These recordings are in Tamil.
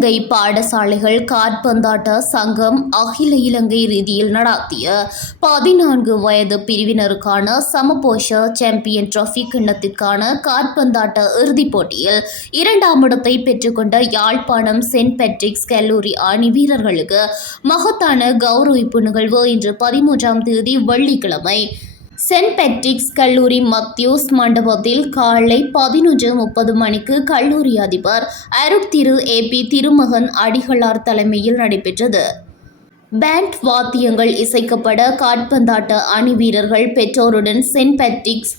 இலங்கை பாடசாலைகள் காற்பந்தாட்ட சங்கம் அகில இலங்கை ரீதியில் நடத்திய 14 வயது பிரிவினருக்கான சமபோஷ சாம்பியன் டிராபி கிண்ணத்திற்கான காற்பந்தாட்ட இறுதிப் போட்டியில் 2ஆம் இடத்தை பெற்றுக்கொண்ட யாழ்ப்பாணம் சென்ட் பேட்ரிக்ஸ் கல்லூரி அணி வீரர்களுக்கு மகத்தான கௌரவிப்பு நிகழ்வு இன்று 13ஆம் தேதி வெள்ளிக்கிழமை சென்ட் பேட்ரிக்ஸ் கல்லூரி மத்தியூஸ் மண்டபத்தில் காலை 11:30 மணிக்கு கல்லூரி அதிபர் அருட்திரு AP திருமகன் அடிகளார் தலைமையில் நடைபெற்றது. பேண்ட் வாத்தியங்கள் இசைக்கப்பட காற்பந்தாட்ட அணி வீரர்கள் பெற்றோருடன் சென்ட் பேட்ரிக்ஸ்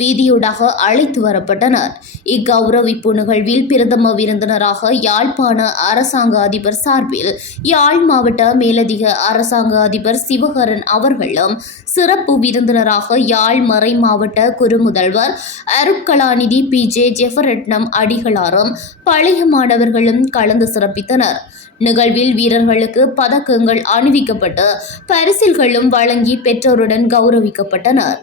வீதியூடாக அழைத்து வரப்பட்டனர். இக்கௌரவிப்பு நிகழ்வில் பிரதம விருந்தினராக யாழ்ப்பாண அரசாங்க அதிபர் சார்பில் யாழ் மாவட்ட மேலதிக அரசாங்க அதிபர் சிவகரன் அவர்களும், சிறப்பு விருந்தினராக யாழ் மறை மாவட்ட குறுமுதல்வர் அருட்கலாநிதி PJ ஜெஃபரட்னம் அடிகளாரும் பழைய மாணவர்களும் கலந்து சிறப்பித்தனர். நிகழ்வில் வீரர்களுக்கு பதக்கங்கள் அணிவிக்கப்பட்டு பரிசில்களும் வழங்கி பெற்றோருடன் கௌரவிக்கப்பட்டனர்.